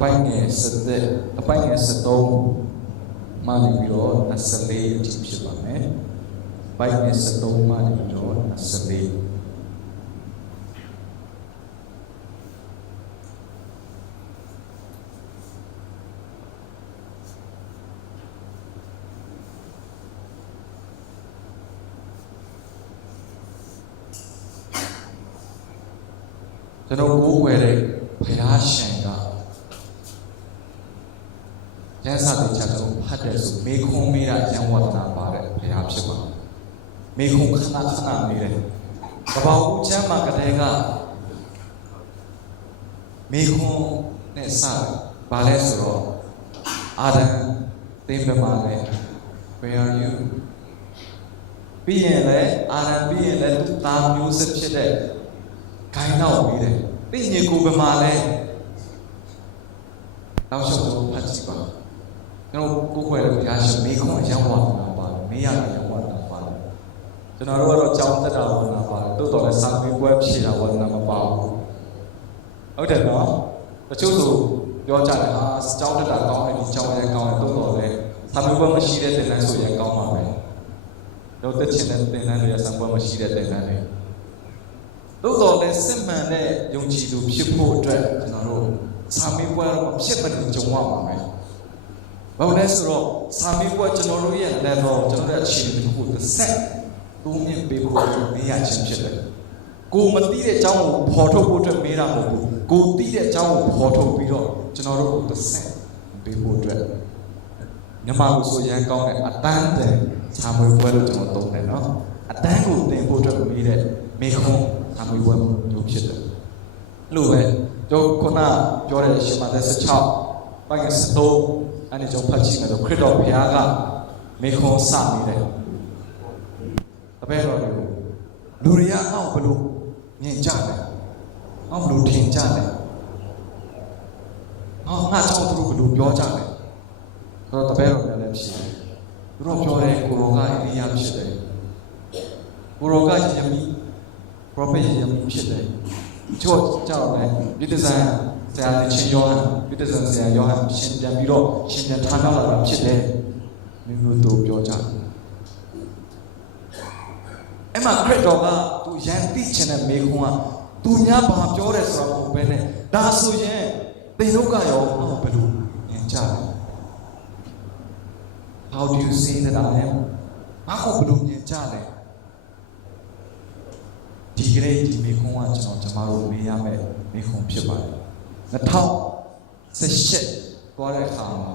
ပိုင်းငယ်17အပိုင်းငယ်13မှနေပြီးတော့24အထိဖြစ်ပါမယ်ပိုင်းငယ်13မှနေပြီးတော့24ကျွန်တော်ကိုးကွယ်တဲ့ဘုရားရှင်ကကျမ်းစာတွေချက်တော့ဖတ်တယ်ဆိုမေခွန်းမေးတာရန်ဝတ္တနာပါတဲ့ဘုရားဖြစ်ပါမေခွန်းခဏမေးတယ်ကဘာဦးကျမ်းမှာကတည်းကမေခွန်းနဲ့စပါလဲဆိုတော့အာဒမ်သင်ပြမှာလဲ Where are you ပြီးရင်လဲအာဒမ်ပြီးရင်လဲသူသားမျိုးဆက်ဖြစ်တဲ့ခိုင်းတော့ပြီးတယ်သိညီကိုပြမှာလဲနောက်ဆုံးတော့ဖတ်ကြည့်ပါကျွန်တော်ကိုယ်ခွဲတဲ့ဘုရားရှင်မေခွန်းအရောက်ဝါဒနာပါမေးရတာရောက်ဝါဒနာပါကျွန်တော်တို့ကတော့ကြောင်းတက်တာဝါဒနာပါတိုးတော်လည်းစာမေးပွဲဖြေတာဝါဒနာမပါဘူးဟုတ်တယ်နော်တချို့ဆိုပြောကြတယ်ဟာကြောင်းတက်တာကောင်းတယ်ဒီကြောင်းရဲကောင်းတယ်တိုးတော်လည်းစာမေးပွဲမရှိတဲ့သင်တန်းဆိုရင်ကောင်းပါပဲတော့တက်ချင်တဲ့သင်တန်းတွေစာမေးပွဲမရှိတဲ့သင်တန်းတွေတိုးတော်လည်းစစ်မှန်တဲ့ယုံကြည်သူဖြစ်ဖို့အတွက်ကျွန်တော်တို့စာမေးပွဲတော့ဖြစ်မလို့ကြုံရပါမယ်ဘာလို့လဲဆိုတော့စာမေးပွဲကျွန်တော်တို့ရဲ့ level ကျွန်တော်တို့အခြေအနေတစ်ခုတစ်ဆက်သုံးမြင့်ပေးဖို့မေးရခြင်းဖြစ်တယ်ကိုမသိတဲ့အကြောင်းကိုဖော်ထုတ်ဖို့အတွက်မေးတာမဟုတ်ဘူးကိုသိတဲ့အကြောင်းကိုဖော်ထုတ်ပြီးတော့ကျွန်တော်တို့ကိုတစ်ဆက်ပေးဖို့အတွက်မြန်မာလိုဆိုရန်ကောင်းတဲ့အတန်းတဲ့စာမေးပွဲလို့ကျွန်တော်သုံးတယ်နော်အတန်းကိုသင်ဖို့အတွက်မေးတဲ့မေခွန်းစာမေးပွဲမျိုးဖြစ်တယ်လို့ပဲကျွန်တော်ခုနပြောတဲ့ရှင်မသက်16ပိုင်း13အဲ့ဒီကျွန်တော်ဖတ်ကြည့်မယ်ဆိုခရစ်တော်ဘုရားကမေခွန်းစနေတယ်အဘယ်တော်တွေကိုလူတွေကအောက်ဘလို့မြင်ကြတယ်အောက်ဘလို့ထင်ကြတယ်ငါကြောင့်သူတို့ဘလို့ပြောကြတယ်ဆိုတော့တပည့်တော်လည်းဖြစ်တယ်သူတို့ပြောတယ်ကိုရောကအိလိယဖြစ်တယ်ကိုရောကယမီပရောဖက်ယမီဖြစ်တယ်ချို့ကြောက်တယ်ပြည်တဆိုင်ဆရာချင်းယောဟန်ပြည်တဆိုင်ဆရာယောဟန်ရှင်းပြန်ပြီးတော့ရှင်းပြန်ထားလာတာဖြစ်တယ်မျိုးတို့ပြောကြတယ်အဲ့မှာခရစ်တော်ကသူရန်တိချင်တဲ့မေခွန်းကသူများဘာပြောတယ်ဆိုတာမဟုတ်ဘဲနဲ့ဒါဆိုရင်သင်တို့ကရောဘယ်လိုမြင်ကြလဲ How do you see that I am ဘာကိုဘယ်လိုမြင်ကြလဲဒီကနေ့ဒီမေခွန်းကကျွန်တော်တို့မေးရမယ်မေခွန်းဖြစ်ပါတယ်2018သွားတဲ့အခါမှာ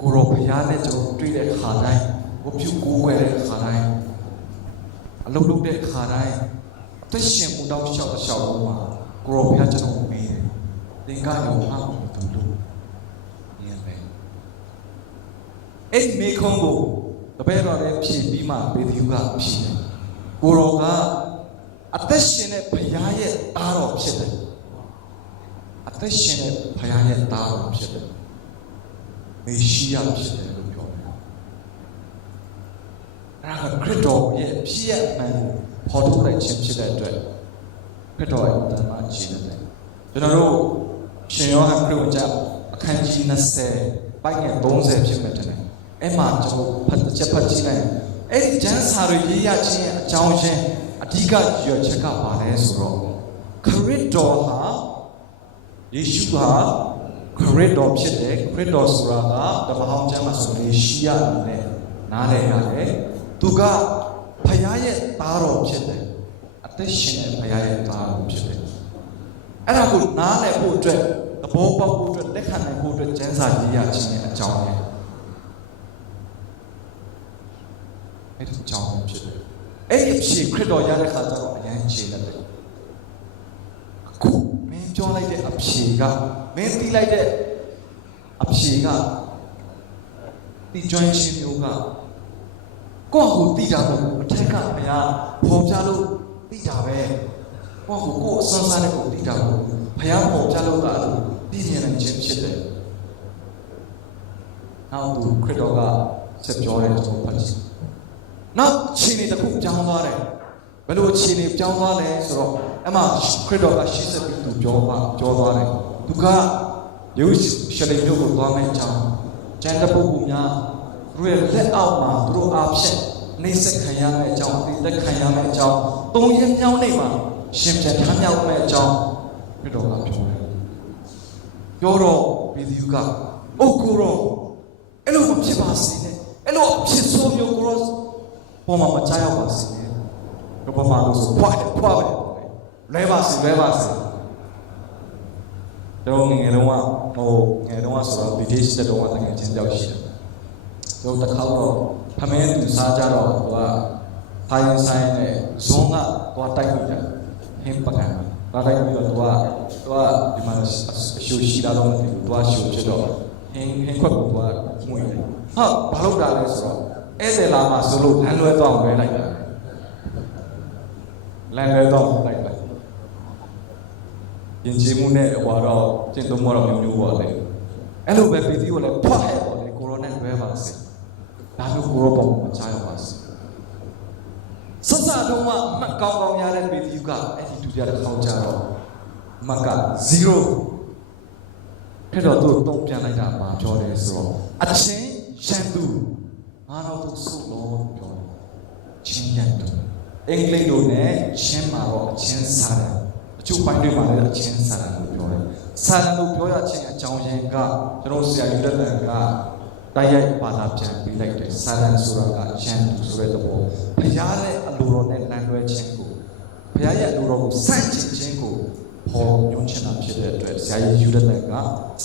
ကိုရောဘုရားနဲ့ကျွန်တော်တွေ့တဲ့အခါတိုင်းကိုပြုကိုးကွယ်တဲ့အခါတိုင်းအလုပ်လုပ်တဲ့အခါတိုင်းအသက်ရှင်မှုတောက်လျှောက်လုံးမှာကိုရောဘုရားကျွန်တော်မေးတယ်သင်ကရောဟာသူလို့မြင်တယ်အဲ့မေခွန်းကိုတပည့်တော်လည်းဖြည့်ပြီးမှပေတရုကဖြည့်တယ်ကိုရောကအသက်ရှင်တဲ့ဘုရားရဲ့သားတော်ဖြစ်တယ်အသက်ရှင်တဲ့ဘုရားရဲ့သားတော်ဖြစ်တယ်မေရှိယဖြစ်တယ်လို့ပြောတယ်အဲ့ဒါခရစ်တော်ရဲ့ဖြစ်ရမှန်ကိုဖော်ထုတ်လိုက်ခြင်းဖြစ်တဲ့အတွက်ခရစ်တော်ရဲ့တမန်ကြီးတယ်ကျွန်တော်တို့ရှင်ယောဟန်ခရစ်ဝင်ကျအခန်းကြီး20ပိုင်းငယ်30ဖြစ်မယ်တဲ့အဲ့မှာကျွန်တော်ဖတ်ချက်ဖတ်ကြည့်လိုက်အဲ့ဒီကျမ်းစာတွေရေးရခြင်းရဲ့အကြောင်းရင်းအဓိကရွယ်ချက်ကပါလဲဆိုတော့ခရစ်တော်ဟာယေရှုဟာခရစ်တော်ဖြစ်တယ်ခရစ်တော်ဆိုတာကဓမ္မဟောင်းကျမ်းမှာဆိုယေရှိယနဲ့နားလည်ရတယ်သူကဘုရားရဲ့သားတော်ဖြစ်တယ်အသက်ရှင်တဲ့ဘုရားရဲ့သားတော်ဖြစ်တယ်အဲ့ဒါကိုနားလည်ဖို့အတွက်သဘောပေါက်ဖို့အတွက်လက်ခံနိုင်ဖို့အတွက်ကျမ်းစာရေးရခြင်းရဲ့အကြောင်းရင်းအဲ့ဒီအကြောင်းဖြစ်တယ်အဲ့ဒီဖြစ်ခရစ်တော်ရတဲ့ခါကျတော့အရင်ခြေလက်တယ်အခုမင်းပြောလိုက်တဲ့အဖြေကမင်းသိလိုက်တဲ့အဖြေကဒီကျွမ်းရှင်မျိုးကကိုယ့်ကိုသိတာမဟုတ်ဘူးအထက်ကဘုရားပေါ်ပြလို့သိတာပဲကိုယ့်ကိုအစွမ်းစားတဲ့ကိုသိတာမဟုတ်ဘူးဘုရားပေါ်ပြလို့သာလို့သိမြင်နိုင်ခြင်းဖြစ်တယ်နောက်သူခရစ်တော်ကဆက်ပြောတယ်ဆိုဖတ်ကြည့်နောက်ခြေနေတစ်ခုပြောင်းသွားတယ်ဘယ်လိုခြေနေပြောင်းသွားလဲဆိုတော့အမှခရစ်တော်ကရှေ့ဆက်ပြီးသူပြောသွားတယ်သူက有些人有个多门讲，真的不姑娘，如果在澳嘛，如果阿片，你是看样没讲，你在看样没讲，东一秒内嘛，现在他秒没讲，别多阿片。有了，比如讲，哦，古了，哎，我们去巴西呢，哎，我去所有古了，我们加油巴西呢，我们都是快的，来巴西。တော့ငယ်တုန်းကဆိုတော့ BTS တက်တုန်းကတကယ်ချင်းကြောက်ရှိတယ်။တော့တစ်ခါတော့ဖမင်းသူစားကြတော့သူကဖိုင်ဆိုင်နဲ့ဇွန်ကသွားတိုက်မိတယ်။ဟင်းပကံသွားတိုက်ပြီးတော့သူကဒီမှာရှူရှိလာတော့မသိဘူး။သူကရှူဖြစ်တော့ဟင်းခွက်ကိုသူကမှုရတယ်။ဟာဘာလို့တာလဲဆိုတော့ဧည့်သည်လာမှဆိုလို့လမ်းလွဲတော့ပဲလိုက်တာ။လမ်းလွဲတော့လိုက်တာရင်ကျေးမှုနဲ့ဟောတော့ကျင့်သုံးတော့မျိုးပေါ့လေအဲ့လိုပဲပီတိကိုလည်းဖွက်ဟဲ့ပေါ့လေကိုရိုနာလွဲပါစေဒါမျိုးကိုရောပေါ့မချရပါစေစစတုံးကအမှတ်ကောင်းရတဲ့ပီတိကအဲ့ဒီဒုတိယတစ်ခေါက်ကြတော့အမှတ်က0ဖြစ်တော့သူ့တုံးပြန်လိုက်တာမှာပြောတယ်ဆိုတော့အချင်းရန်သူငါတော့သူစုလို့ပြောတယ်ချင်းရန်သူအင်္ဂလိပ်လိုနဲ့ချင်းမှာတော့အချင်းစားတယ်အချို့ပိုင်းတွေမှာလည်းအချင်းစာရန်လို့ပြောတယ်။စာရန်လို့ပြောရခြင်းအကြောင်းရင်းကကျွန်တော်ဆရာယူတဲ့တန်ကတိုက်ရိုက်ဘာသာပြန်ပြီးလိုက်တယ်။စာရန်ဆိုတာကရန်သူဆိုတဲ့သဘော။ဘုရားရဲ့အလိုတော်နဲ့လမ်းလွဲခြင်းကိုဘုရားရဲ့အလိုတော်ကိုစန့်ကျင်ခြင်းကိုဟောညွှန်ချင်တာဖြစ်တဲ့အတွက်ဆရာယူတဲ့တန်က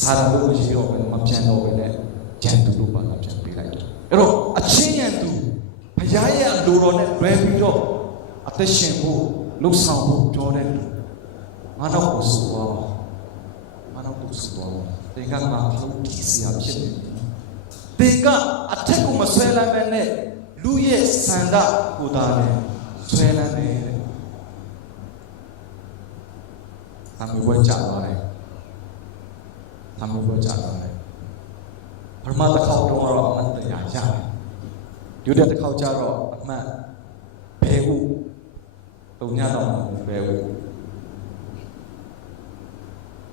စာရန်လို့မရှိတော့ဘဲမပြန်တော့ဘဲနဲ့ရန်သူလို့ဘာသာပြန်ပြီးလိုက်တယ်။အဲ့တော့အချင်းရန်သူဘုရားရဲ့အလိုတော်နဲ့လွဲပြီးတော့အသက်ရှင်ဖို့လှုပ်ဆောင်ဖို့ပြောတဲ့ငါတော့ကိုစုသွားပါသင်ကငါလုံးတီးစရာဖြစ်နေသင်ကအထက်ကိုမဆွဲလမ်းပဲနဲ့လူရဲ့ဆန္ဒကိုသာနဲ့ဆွဲလမ်းနေတယ်အမေဝကြပါတယ်ပထမတစ်ခေါက်တော့အမှတ်တရာရတယ်ဒုတိယတစ်ခေါက်ကျတော့အမှတ်ဘယ်ဟုတုံညတော့ဘယ်ဟု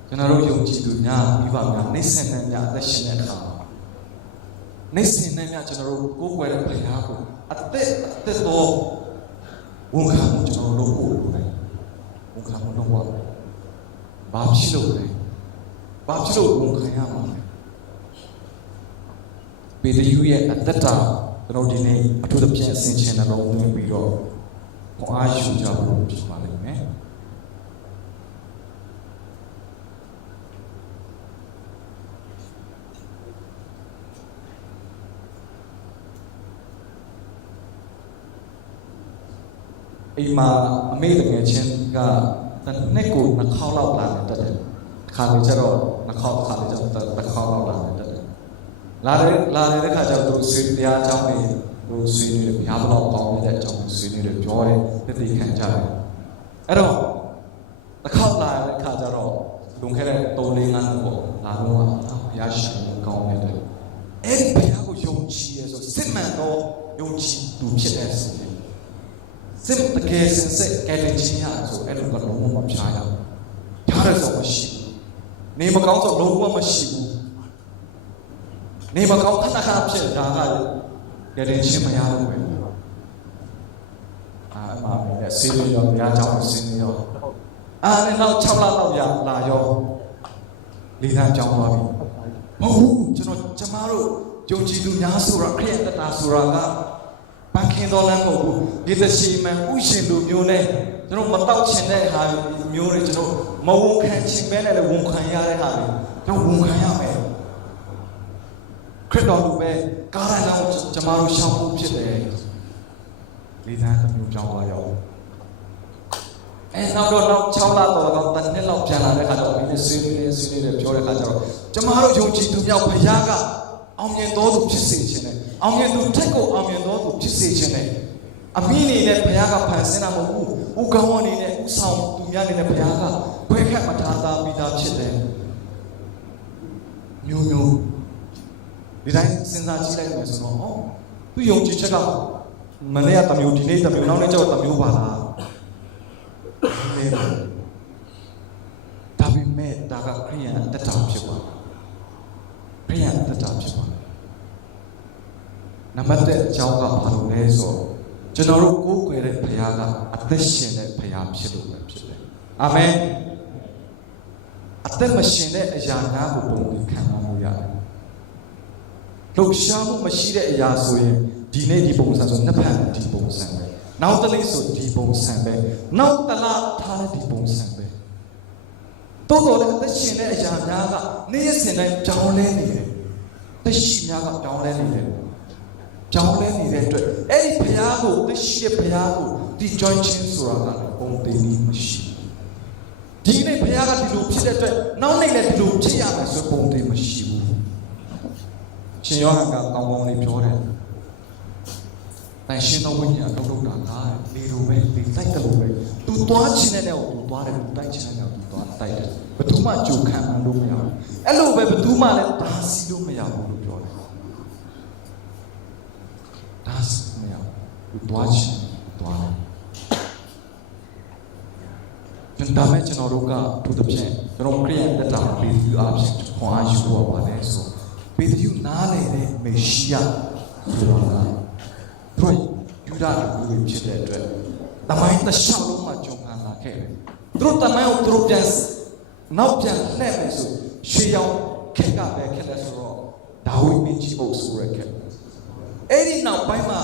ကျွန်တော်တို့ယုံကြည်သူများမိဘများနှိမ့်ဆက်နေများအသက်ရှင်တဲ့အခါနှိမ့်ဆက်နေများကျွန်တော်တို့ကိုယ်ွယ်တဲ့ဘုရားကိုအသက်တော်ဝန်ခံမှုကျွန်တော်တို့ကိုယ်ကိုယ်ဝန်ခံမှုတော့ဘာဖြစ်လို့လဲဘာဖြစ်လို့ဝန်ခံရမှာလဲပေတရုရဲ့အသက်တာကျွန်တော်ဒီနေ့အထူးသဖြင့်အစဉ်ချင်းနှလုံးသွင်းပြီးတော့ခွန်အားယူကြဖို့ဖြစ်ပါလိမ့်မယ်အိမ်မှာအမေတကယ်ချင်းကတစ်နှစ်ကို2ခေါက်လောက်လာတယ်တက်တယ်ခါလေးကျတော့2ခေါက်ခါလေးကျတော့တစ်ခေါက်လောက်လာတယ်တက်တယ်လာတဲ့ခါကျတော့သူဆွေးတရားအကြောင်းတွေသူဆွေးနွေးတယ်ဘုရားဘလောက်ကောင်းတဲ့အကြောင်းဆွေးနွေးတယ်ပြောတယ်သိခံကြတယ်အဲ့တော့တစ်ခေါက်လာတဲ့ခါကျတော့လွန်ခဲ့တဲ့3-4 နှစ်ပေါ့လာတော့ဘုရားရှင်ကောင်းတယ်အဲ့ဒီဘုရားကိုယုံကြည်ရဆိုစစ်မှန်တော့ယုံကြည်သူဖြစ်တဲ့စိတ်စစ်တကယ်စင်စစ်ကဲတင်ချင်းရဆိုအဲ့လိုကလုံးဝမဖြားရဘူး။ဖြားရဆိုမရှိဘူး။နေမကောင်းဆိုလုံးဝမရှိဘူး။နေမကောင်းခဏခဏဖြစ်ဒါကကဲတင်ချင်းမရဘူးပဲ။အမှန်ပဲဆေးရောဘုရားကြောင့်ဆင်းရောနဲ့နောက်6လလောက်လာရောလေးသားကြောင်းသွားပြီ။မဟုတ်ဘူးကျမတို့ယုံကြည်သူများဆိုတာခရစ်တတာဆိုတာကပန်းခင်းတော်လမ်းမဟုတ်ဘူးဒီသရှိမှန်ဥရှင်လူမျိုးနဲ့ကျွန်တော်မတောက်ချင်တဲ့ဟာမျိုးတွေကျွန်တော်မဝန်ခံချင်ပဲနဲ့လည်းဝန်ခံရတဲ့ဟာတွေကျွန်တော်ဝန်ခံရမယ်ခရစ်တော်လူပဲကာရနောကျမတို့ရှောင်ဖို့ဖြစ်တယ်လေးသားတစ်မျိုးကြောင်းသွားရောနောက်6လတော့တနှစ်လောက်ပြန်လာတဲ့ခါတော့ဒီဆွေးနွေးတယ်ပြောတဲ့ခါကျတော့ကျမတို့ယုံကြည်သူမြောက်ဘုရားကအောင်မြင်တော်သူဖြစ်စေခြင်းနဲ့အောင်မြင်သူထက်ကိုအောင်မြင်တော်သူဖြစ်စေခြင်းနဲ့အမိနေတဲ့ဘုရားကဖန်ဆင်းတာမဟုတ်ဘူး။ဦးကောင်းအနေနဲ့ဦးဆောင်သူများနေတဲ့ဘုရားကခွဲခတ်မထားတာပြီးသားဖြစ်တယ်။မျိုးဒီတိုင်းစဉ်းစားကြည့်လိုက်မယ်ဆိုတော့သူယုံကြည်ချက်ကမနေ့ကတစ်မျိုးဒီနေ့တစ်မျိုးနောက်နေ့ကျတော့တစ်မျိုးပါလား။ဒါပေမဲ့ဒါကခရိယန်အတ္တဖြစ်ပါ နံပါတ်1အကြောင်းကဘာလို့လဲဆိုကျွန်တော်တို့ကိုးကွယ်တဲ့ဘုရားကအသက်ရှင်တဲ့ဘုရားဖြစ်လို့ပဲဖြစ်တယ်အာမင်အသက်မရှင်တဲ့အရာများကိုပုံပြီးခံရလို့ရတယ်လှုပ်ရှားမှုမရှိတဲ့အရာဆိုရင်ဒီနေ့ဒီပုံစံဆိုနှစ်ဖက်ဒီပုံစံပဲနောက်တစ်နေ့ဆိုဒီပုံစံပဲနောက်တစ်လထားတဲ့ဒီပုံစံပဲတိုးတော်လည်းအသက်ရှင်တဲ့အရာများကနေ့ရက်စဉ်တိုင်းကြောင်းလဲနေတယ်သက်ရှိများကကြောင်းလဲနေတယ်ကြောင်းလဲနေတဲ့အတွက်အဲ့ဒီဘုရားကိုသက်ရှိတဲ့ဘုရားကိုဒီ join ချင်းဆိုတာကပုံသေးနည်းမရှိဒီနေ့ဘုရားကဒီလိုဖြစ်တဲ့အတွက်နောက်နေ့လည်းဒီလိုဖြစ်ရမယ်ဆိုပုံသေးမရှိဘူးရှင်ယောဟန်ကကောင်းကောင်းလေးပြောတယ်တန်ရှင်တော်ဝိညာဉ်အထုတ်တာလားလေလိုပဲလေတိုက်တယ်လို့ပဲသူသွားခြင်းနဲ့တော့သူသွားတယ်သူတိုက်ခြင်းနဲ့တော့သူသွားတိုက်တယ်ဘယ်သူမှကြိုခံလို့မရဘူးအဲ့လိုပဲဘယ်သူမှလည်းဒါစီလို့မရဘူးလို့ပြောတယ်ဒါစီမရဘူးသူသွားခြင်းသွားတယ်ဒါမဲ့ကျွန်တော်တို့ကသူတစ်ဖြင့်ကျွန်တော်ခရီးတက်တာပေးသူအားဖြင့်ခွန်အားယူရပါတယ်ဆိုပေးသူနားလေတဲ့မေရှိယဆိုတာသူယူဒာလူတွေဖြစ်တဲ့အတွက်တမိုင်းတစ်လျှောက်လုံးမှာကြုံခံလာခဲ့တယ်သူတို့တမိုင်းကိုသူတို့ပြန်နောက်ပြန်လှည့်မယ်ဆိုရွှေရောင်ခက်ကပဲခက်လဲဆိုတော့ဒါဝိမင်းကြီးအုပ်ဆိုရခဲ့အဲ့ဒီနောက်ပိုင်းမှာ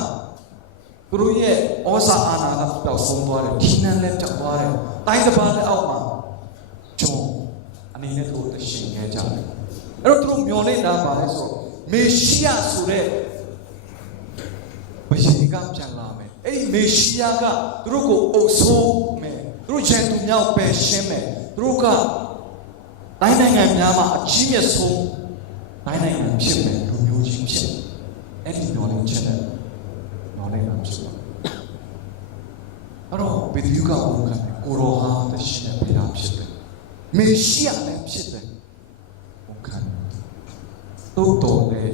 သူတို့ရဲ့ဩဇာအာဏာကပျောက်ဆုံးသွားတယ်ခီးနှန်းလည်းပျောက်သွားတယ်တိုင်းတစ်ပါးလည်းအောက်မှာဂျုံအနေနဲ့သူတို့တရှင်ခဲ့ကြတယ်အဲ့တော့သူတို့မျောနေတာပါလဲဆိုမေရှိယဆိုတဲ့ဘယင်ကပြန်လာမယ်အဲ့ဒီမေရှိယကသူတို့ကိုအုပ်ဆိုးမယ်သူတို့ရန်သူများကိုပယ်ရှင်းမယ်သူတို့ကတိုင်းနိုင်ငံများမှာအကြီးမြတ်ဆုံးတိုင်းနိုင်ငံဖြစ်မယ်လူမျိုးကြီးဖြစ်အဲ့ဒီမျောနေချက်နဲ့မျောနေတာဖြစ်တယ်အဲ့တော့ဘယ်သူကဝန်ခံတယ်ကိုရောဟာတရှင်တဲ့ဘုရားဖြစ်တယ်မေရှိယလည်းဖြစ်တယ်ဝန်ခံတို့တော်လေ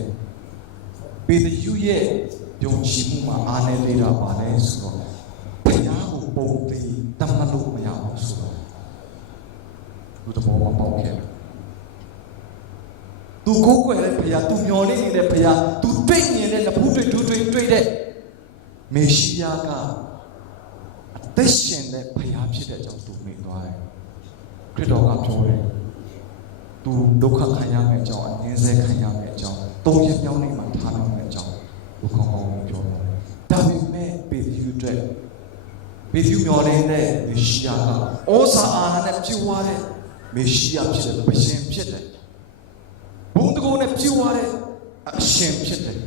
ဘယ်သူရဲ့ယုံကြည်မှုမှာအားနည်းနေတာပါလဲဆိုတော့ဘုရားကိုပုံသေးတတ်မှတ်လို့မရဘူးဆိုတော့သူတဘောမပေါက်ခဲ့သူကိုယ်ကွယ်တဲ့ဘုရားသူမျောနေနေတဲ့ဘုရားသူတွေ့မြင်တဲ့လက်ဖူးတွေ့ဒူးတွေ့တဲ့မေရှိယကအသက်ရှင်တဲ့ဘုရားဖြစ်တဲ့အကြောင်းသူမိသွားတယ်ခရစ်တော်ကပြောတယ်သူဒုက္ခခံရမယ့်အကြောင်းအငြင်းဆဲခံရမယ့်အကြောင်းသုံးရပြောင်းနေမှာထားနိုင်မယ့်အကြောင်းသူကောင်းကောင်းပြောတယ်ဒါပေမဲ့ပေတရုအတွက်ပေတရုမျောနေတဲ့မေရှိယကဩဇာအာဏာနဲ့ပြည့်ဝတဲ့မေရှိယဖြစ်တဲ့ဘုရင်ဖြစ်တယ်ဘုံတကုံနဲ့ပြည့်ဝတဲ့အရှင်ဖြစ်တယ်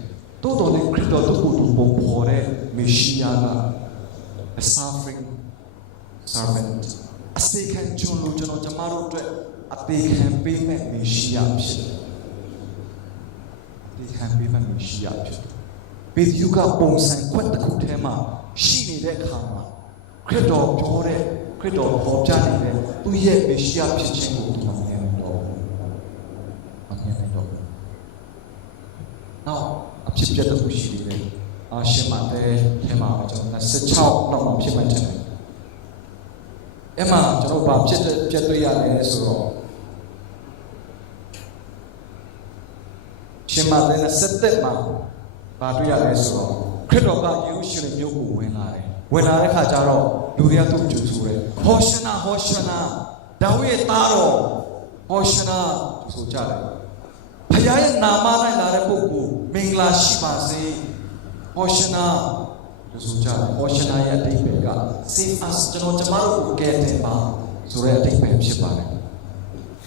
တိုးတော်နဲ့ခရစ်တော်တို့ကိုပုံဖော်တဲ့မေရှိယက a suffering servant အစေခံကျွန်တော်ကျမတို့အတွက်အသေးခံပေးမဲ့မေရှိယဖြစ်တယ်အသေးခံပေးမဲ့မေရှိယဖြစ်တယ်ပေတရုကပုံစံခွက်တစ်ခုထဲမှာရှိနေတဲ့အခါမှာခရစ်တော်ပြောတဲ့ခရစ်တော်ဟောကြားနေတဲ့သူ့ရဲ့မေရှိယဖြစ်ခြင်းကိုသူမြင်တော့နောက်အဖြစ်ပြတဲ့ခုရှိတယ်ရှင်မတဲ့ထဲမှာကျွန်တော်16လောက်မှဖြစ်မှတင်တယ်အဲ့မှာကျွန်တော်ဗာဖြစ်တဲ့ပြတွေ့ရတယ်ဆိုတော့ရှင်မတဲ့17မှာဗာတွေ့ရတယ်ဆိုတော့ခရစ်တော်ကယေရုရှလင်မြို့ကိုဝင်လာတဲ့ခါကျတော့လူတွေကသူ့ကိုကြိုဆိုတယ်ဟောရှနာဒါဝိရဲ့သားတော်ဟောရှနာဆိုကြတယ်ဘုရားရဲ့နာမ၌လာတဲ့ပုဂ္ဂိုလ်မင်္ဂလာရှိပါစေဟောရှနာဆိုကြတယ်ဟောရှနာရဲ့အဓိပ္ပာယ်က save us ကျွန်တော်တို့ကိုကယ်တင်ပါဆိုတဲ့အဓိပ္ပာယ်ဖြစ်ပါတယ်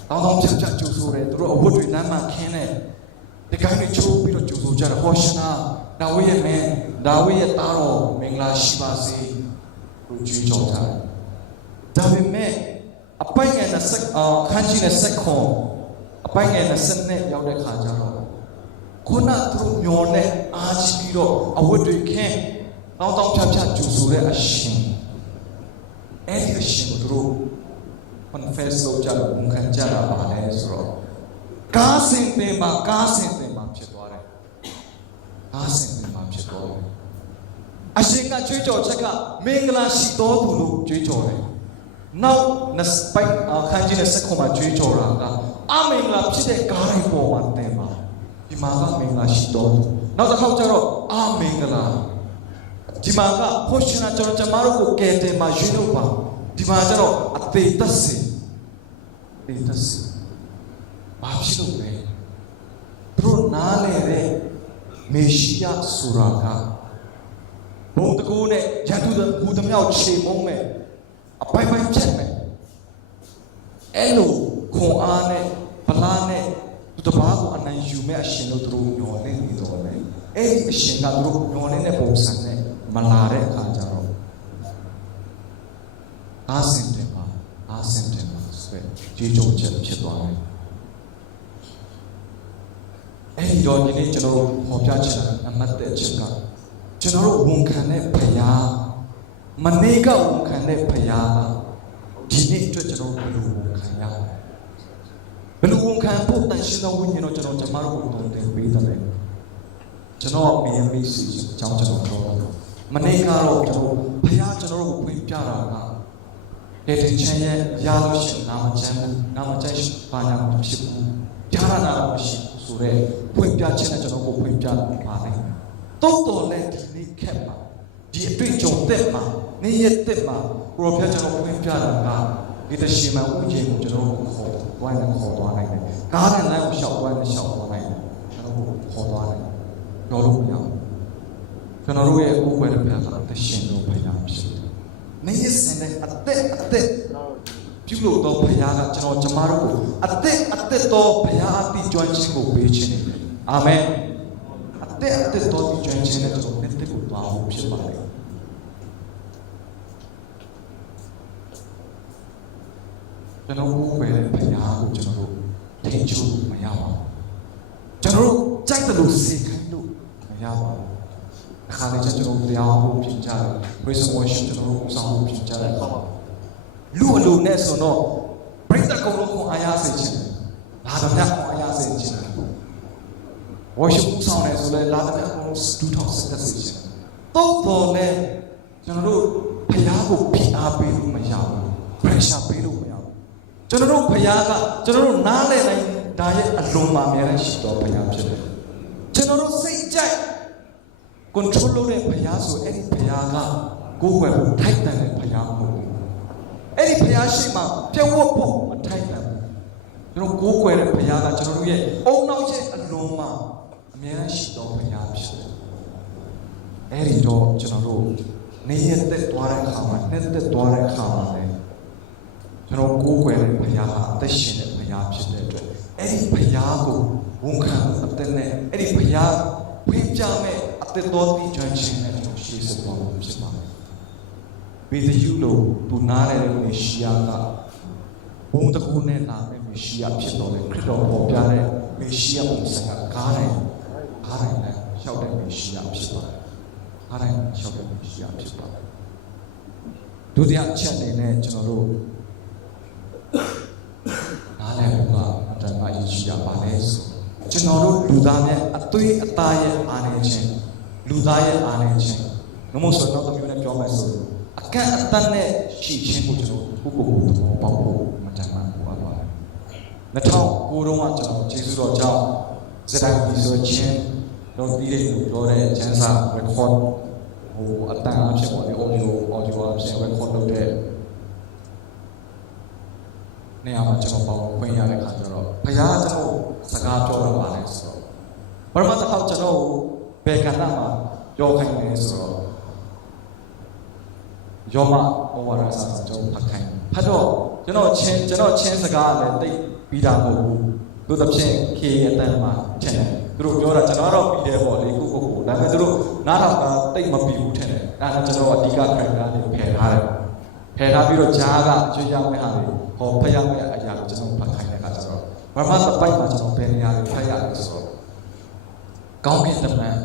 တောင်းဖြတ်ကြိုဆိုတယ်သူတို့အဝတ်တွေနမ်းမှခင်းတယ်ဒီကိုင်းတွေချိုးပြီးတော့ကြိုဆိုကြတယ်ဟောရှနာဒါဝိရဲ့သားတော်မင်္ဂလာရှိပါစေလို့ကြွေးကြော်ကြတယ်ဒါပေမဲ့အပိုင်ငယ်နဲ့ခန်းကြီးနဲ့ဆက်ခွန်အပိုင်ငယ်နဲ့ဆက်နဲ့ရောက်တဲ့ခါကျတော့ခုနသူတို့မျောနဲ့အားကြီးပြီးတော့အဝတ်တွေခင်းတောင်းဖြတ်ကြိုဆိုတဲ့အရှင်အဲ့ဒီအရှင်ကိုသူတို့ confess လုပ်ကြလို့ဝန်ခံကြတာပါလဲဆိုတော့ကားစင်တင်မှာဖြစ်သွားတယ်အရှင်ကကြွေးကြော်ချက်ကမင်္ဂလာရှိတော်သူလို့ကြွေးကြော်တယ်နောက်ပိုက်ခန်းကြီးနဲ့ဆက်ခွန်မှာကြွေးကြော်တာကအမင်္ဂလာဖြစ်တဲ့ကားတိုင်းပေါ်မှာတင်ပါဒီမှာကမင်္ဂလာရှိတော်သူ နောက်တစ်ခေါက်ကျတော့အာမင်္ဂလာဒီမှာကဟောရှင်ကကျွန်တော်ကိုကဲတယ်မှာရွေးလို့ပါဒီမှာကျတော့အသေးသက်စီအသေးသက်စီဘာဖြစ်လို့လဲသူတို့နားလေတဲ့မေရှိယဆိုတာကဘုံတကူနဲ့ရန်သူဘူတမြောက်ခြေမုံမဲ့အပိုင်ပိုင်ဖြတ်မဲ့အဲ့လိုခွန်အားနဲ့ဗလားနဲ့သူတပားကိုအနိုင်ယူမဲ့အရှင်တို့သူတို့ညော်နေနေတော့လေအဲ့ဒီအရှင်ကသူတို့ညော်နေတဲ့ပုံစံနဲ့မလာတဲ့အခါကျတော့အားစင်တယ်ပါဆွဲကြေးကြုံချက်ဖြစ်သွားတယ်အဲ့ဒီတော့ဒီနေ့ကျွန်တော်တို့ဟောပြချင်တဲ့အမှတ်တဲ့အချက်ကကျွန်တော်တို့ဝန်ခံတဲ့ဘုရားမနေ့ကဝန်ခံတဲ့ဘုရားဒီနေ့အတွက်ကျွန်တော်တို့ဘယ်လိုဝန်ခံရလဲဘယ်လိုဝန်ခံဖို့တန်ရှင်းသောဝိညာဉ်တော်ကျွန်တော်တို့ကိုတင်ပေးတယ်ကျွန်တော်အမြင်မိစီအကြောင်းကျွန်တော်ပြောတာမနေ့ကတော့ကျွန်တော်ဘုရားကျွန်တော်တို့ကိုဖွင့်ပြတာကတဲ့တင်ချမ်းရဲ့ရလို့ရှိရင်နာမချမ်းဘာညာမဖြစ်ဘူးကြားရတာမရှိဆိုတော့ဖွင့်ပြခြင်းနဲ့ကျွန်တော်ကိုဖွင့်ပြပါနိုင်တော့တော်လဲဒီနေ့ခက်ပါဒီအတွေ့အကြုံတက်မှာနေ့ရက်တက်မှာကိုရောဖျက်ကျွန်တော်ဖွင့်ပြတာကဒီတရှိမှဥကျင်ကိုကျွန်တော်ကိုခေါ်သွားနိုင်တယ်ကားနဲ့လမ်းကိုရှောက်သွားနိုင်တယ်ကျွန်တော်ကိုခေါ်သွားနိုင်တယ်ပြောလို့မရဘူးကျွန်တော်တို့ရဲ့ဥပ္ပဒေဘုရားကအသက်ရှင်လို့ဘုရားဖြစ်တယ်။နေ့ရက်စံတဲ့အသက်ပြုလို့တော့ဘုရားကကျွန်တော်တို့ကိုအသက်တော့ဘုရားအတိကျွမ်းခြင်းကိုပေးခြင်းတယ်။အာမင်။အသက်တော့ဒီကျွမ်းခြင်းနဲ့ကျွန်တော်နဲ့တက်ကိုသွားဖို့ဖြစ်ပါလေ။ကျွန်တော်ကိုပဲဘုရားကိုကျွန်တော်တို့ထိန်းချုပ်မရပါဘူး။ကျွန်တော်တို့ကြိုက်တယ်လို့စေခိုင်းလို့မရပါဘူး။အခါလေးကျွန်တော်တို့တရားဟောပြင်ကြတယ်။ Praise and worship ကျွန်တော်တို့ဆောင်ဖို့ပြင်ကြတယ်။လူအလိုနဲ့ဆိုတော့ပရိသတ်ကိုယ်ကိုအားရစေခြင်းလာတဲ့မြတ်ကိုအားရစေခြင်း worship ဆောင်တယ်ဆိုလဲလာတဲ့မြတ်ကိုဒူးထောက်ဆက်စေခြင်းတော့ပေါ်လဲကျွန်တော်တို့ဘုရားကိုဖိအားပေးလို့မရဘူး pressure ပေးလို့မရဘူးကျွန်တော်တို့ဘုရားကကျွန်တော်တို့နားလည်နိုင်ဒါရဲ့အလုံးမှာအများကြီးရှိတော်ဘုရားဖြစ်တယ်ကျွန်တော်တို့စိတ်ကြိုက် control လုပ်တဲ့ဘုရားဆိုအဲ့ဒီဘုရားကကိုယ်ွယ်ဖို့ထိုက်တန်တဲ့ဘုရားမဟုတ်ဘူးအဲ့ဒီဘုရားရှိမှပြတ်ဝတ်ဖို့မထိုက်တန်ဘူးကျွန်တော်ကိုယ်ွယ်တဲ့ဘုရားကကျွန်တော်တို့ရဲ့အုံနောက်ရဲ့အလုံးမှာအများကြီးရှိတော်ဘုရားဖြစ်တယ်အဲ့ဒီတော့ကျွန်တော်တို့နေရတဲ့တွားတဲ့အခါမှာနေတဲ့တွားတဲ့အခါမှာလည်းကျွန်တော်ကိုယ်ွယ်တဲ့ဘုရားကအသက်ရှင်တဲ့ဘုရားဖြစ်တဲ့အတွက်အဲ့ဒီဘုရားကိုဝန်ခံအသက်နဲ့အဲ့ဒီဘုရားဖွင့်ပြမဲ့အသက်တော်တည်ကျွမ်းခြင်းနဲ့ကျွန်တော်ရှေ့ဆက်သွားဖို့ဖြစ်ပါတယ်။ဘယ်သူလို့သူနားရတဲ့မေရှိယကဘုံတကူနဲ့နာမဲ့မေရှိယဖြစ်တော်တဲ့ခရစ်တော်ပေါ်ပြတဲ့မေရှိယပုံစံကကားတိုင်းနဲ့ရှောက်တဲ့မေရှိယဖြစ်ပါတယ်။ကားတိုင်းရှောက်တဲ့မေရှိယဖြစ်ပါတယ်။ဒုတိယချက်အနေနဲ့ကျွန်တော်တို့နားလည်ဖို့ကအတန်မှအရေးကြီးတာပါလဲဆိုကျွန်တော်တို့လူသားနဲ့အသွေးအသားရဲ့အားနေခြင်းလူသားရဲ့အားနေခြင်းငမို့ဆိုတော့မျိုးနဲ့ပြောမယ်ဆိုအကန့်အသတ်နဲ့ရှိခြင်းကိုကျွန်တော်ကိုယ်သဘောပေါက်ဖို့မတန်မှန်ပါပါ2009တုန်းကကျွန်တော်ကျေးဇူးတော်ကြောင့်စတိုင်ပြီးဆိုခြင်းတော့ဒီလေးကိုပြောတဲ့ကျန်းစာ record ဟိုအတန်အဖြစ်ပေါ်တဲ့ audio အဖြစ် record လုပ်တဲ့နေရာမှာကျွန်တော်ပေါ့ခွင့်ရတဲ့ခါကျတော့ဘုရားကျွန်တော်စကားပြောရပါလဲဆိုတော့ပရမတ်တစ်ခေါက်ကျွန်တော်ဘယ်ကဏ္ဍမှာပြောခိုင်းလဲဆိုတော့ယောမဩဝါဒစာကျွန်တော်ဖတ်ခိုင်းဖတ်တော့ကျွန်တော်ချင်းစကားလည်းတိတ်ပြီးတာမဟုတ်ဘူးသူတစ်ဖြင့်ခေရတန်မှာထင်တယ်သူတို့ပြောတာကျွန်တော်တော့ပြီးတယ်ပေါ့လေကိုဒါပေမဲ့သူတို့နားထောင်တာတိတ်မပြီးဘူးထင်တယ်ဒါနဲ့ကျွန်တော်အဓိက character တွေဖယ်ထားတယ်ဖယ်ထားပြီးတော့ဂျားကကျွေးရမယ့်ဟာတွေဟောဖတ်ရမယ့်အရာကိုကျွန်တော်ဖတ်ခိုင်းတဲ့အခါကျတော့ဘာမှတစ်ပိုက်မှာကျွန်တော်ဘယ်နေရာတွေဖတ်ရလဲဆိုတော့ကောင်းကင်တမန်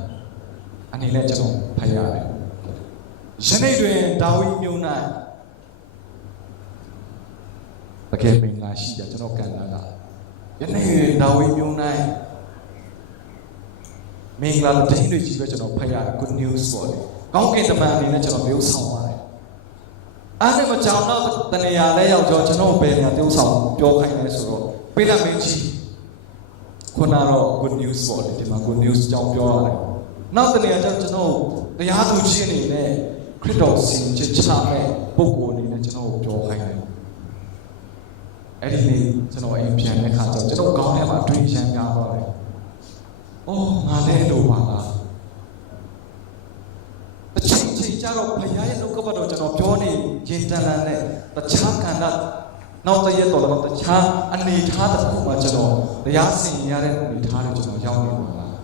အနေနဲ့ကျွန်တော်ဖတ်ရတယ်ယနေ့တွင်ဒါဝိမြို့၌တကယ်မင်္ဂလာရှိတယ်ကျွန်တော်ကံတာကယနေ့တွင်ဒါဝိမြို့၌မင်္ဂလာတိုင်းတွေကြီးပဲကျွန်တော်ဖတ်ရတယ် good news ပေါ့လေကောင်းကင်တမန်အနေနဲ့ကျွန်တော်မျိုးဆောင်ပါတယ်အဲ့ဒီမှာကြောင်တော့တနေရာလဲရောက်တော့ကျွန်တော်ဘယ်နေရာတိုးဆောင်ပြောခိုင်းလဲဆိုတော့ပိလမင်းကြီးခုနတော့ good news ပေါ့လေဒီမှာ good news ကြောင်းပြောရတယ် နောက်တနေရာကျတော့ကျွန်တော်တရားသူကြီးအနေနဲ့ခရစ်တော်စီချစ်ချမဲ့ပုဂ္ဂိုလ်အနေနဲ့ကျွန်တော်ကိုပြောခိုင်းတယ်အဲ့ဒီနေ့ကျွန်တော်အိမ်ပြန်တဲ့ခါကျတော့ကျွန်တော်ခေါင်းထဲမှာတွေးချမ်းများသွားတယ်။အော်ငါလည်းလိုပါလား။အချိန်ကြတော့ဘုရားရဲ့နှုတ်ကပတ်တော်ကျွန်တော်ပြောနေရင်တန်လန်းနဲ့တခြားကဏ္ဍနောက်တရက်တော်တော့တခြားအနေထားတစ်ခုမှကျွန်တော်တရားစီရင်ရတဲ့အနေထားတွေကျွန်တော်ရောက်နေပါလား။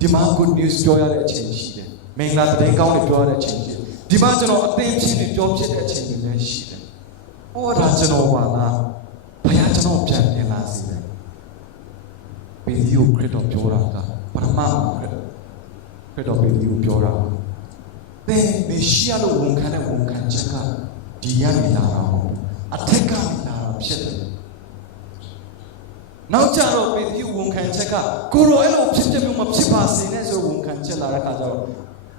ဒီမှာ good news ပြောရတဲ့အချိန်ရှိတယ်။မင်္ဂလာသတင်းကောင်းတွေပြောရတဲ့အချိန်ရှိတယ်။ဒီမှာကျွန်တော်အသိချင်းတွေပြောဖြစ်တဲ့အချိန်တွေလည်းရှိတယ်။ဟောဒါကျွန်တော်ပါလား။ဘုရားကျွန်တော်ပြန်ပြင်လာစေတယ်။ပေဒီယိုခရစ်တော်ပြောတာကပရမခရစ်တော်ပေဒီယိုပြောတာသင်မေရှိယလို့ဝန်ခံတဲ့ဝန်ခံချက်ကဒီရနေလာတာဟုတ်အထက်ကနေလာတာဖြစ်တယ်နောက်ကြတော့ပေဒီယိုဝန်ခံချက်ကကိုရောအဲ့လိုဖြစ်တဲ့မျိုးမဖြစ်ပါစေနဲ့ဆိုဝန်ခံချက်လာတဲ့အခါကျတော့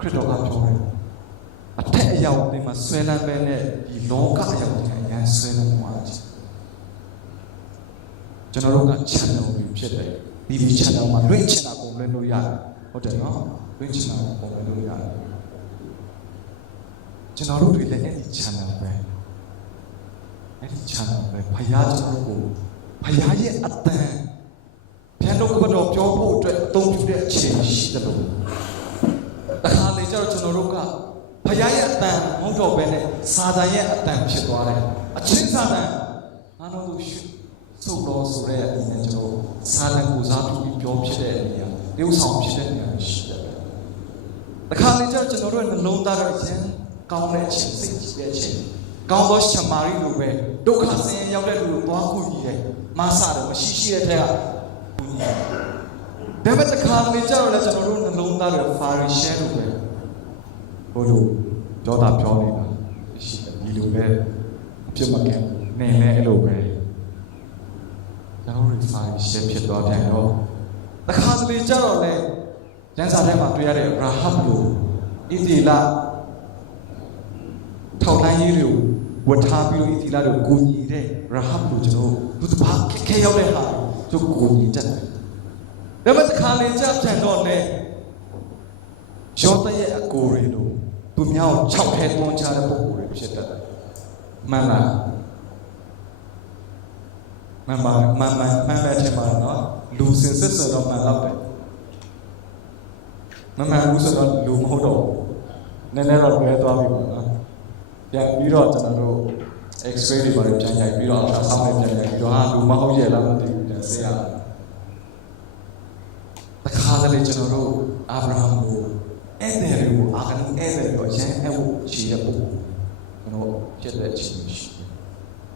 ခရစ်တော်ကပြောတယ်အထက်အရာတွေမှာဆွဲလန်းပဲနဲ့ဒီလောကအရာတွေအများဆွဲလန်းသွားတယ်ကျွန်တော်တို့က channel တွေဖြစ်တယ်ဒီ channel မှာလွင့်ချင်တာကိုလွင့်လို့ရတယ်ဟုတ်တယ်နော်လွင့်ချင်တာကိုလွင့်လို့ရတယ်ကျွန်တော်တို့တွေလည်းအဲ့ဒီ channel ပဲအဲ့ဒီ channel ပဲဖယားကျွန်တော်ကိုဖယားရဲ့အတန်ဘုရားတို့ကတော့ပြောဖို့အတွက်အသုံးပြုတဲ့အချိန်ရှိတယ်လို့တခါလေကျတော့ကျွန်တော်တို့ကဖယားရဲ့အတန်မဟုတ်တော့ဘဲနဲ့စာတန်ရဲ့အတန်ဖြစ်သွားတယ်အချင်းစာတန်ငါတို့တို့စုပ်တော်ဆိုတဲ့အနေနဲ့ကျွန်တော်စာတန်ကိုစားပြီးပြောဖြစ်တဲ့နေရာဒီဥဆောင်ဖြစ်တဲ့နေရာရှိတယ်တခါလေကျတော့ကျွန်တော်တို့နှလုံးသားတော့အရင်ကောင်းတဲ့အချိန်စိတ်ကြည်တဲ့အချိန်ကောင်းသောရှမာရိလိုပဲဒုက္ခဆင်းရဲရောက်တဲ့လူကိုသွားကူညီတယ်မဆတယ်မရှိတဲ့ထက်ကကူညီတယ်ဒါပေမဲ့တစ်ခါလေကျတော့လည်းကျွန်တော်တို့နှလုံးသားတွေဖာရီရှဲလိုပဲဘို့လို့ပြောတာပြောနေတာရှိတယ်ဒီလိုပဲအဖြစ်မကဲနေလဲအဲ့လိုပဲကျွန်တော်တို့ဖာရီရှဲဖြစ်သွားပြန်တော့တစ်ခါလေကျတော့လည်းကျမ်းစာထဲမှာတွေ့ရတဲ့ရာဟပ်လိုဣသီလထောက်တိုင်းရေးတွေကိုဝတ်ထားပြီးဣသီလတွေကိုကိုညီတဲ့ရာဟပ်ကိုကျွန်တော်ဘုသဘာခဲရောက်တဲ့ဟာကျွန်တော်ကိုညီတတ်တယ်။ဒါပေမဲ့တစ်ခါလေကြာပြန်တော့လေရောတရဲ့အကိုတွေလို့သူများကို6ခဲသွန်းချတဲ့ပုံတွေဖြစ်တတ်တယ်။မှန်လား။မှန်ပဲထင်ပါတော့လူစင်စစ်ဆိုတော့မှန်တော့ပဲ။မှန်ဘူးဆိုတော့လူမဟုတ်တော့နည်းနည်းတော့လွဲသွားပြီပေါ့နော်။ပြန်ပြီးတော့ကျွန်တော်တို့ X-ray တွေပါတယ်ပြန်ရိုက်ပြီးတော့အဆောင်တွေပြန်ရိုက်ပြီးတော့လူမဟုတ်ရဲ့လားမသိဘူးပြန်ဆက်ရတခါတလေကျွန်တော်တို့အာဗြဟံကိုဧည့်သည်တွေကိုအာဂန်ဧည့်သည်တွေကိုရန်အဖို့ချီရဖို့ကျွန်တော်ဖြစ်တဲ့အချိန်ရှိ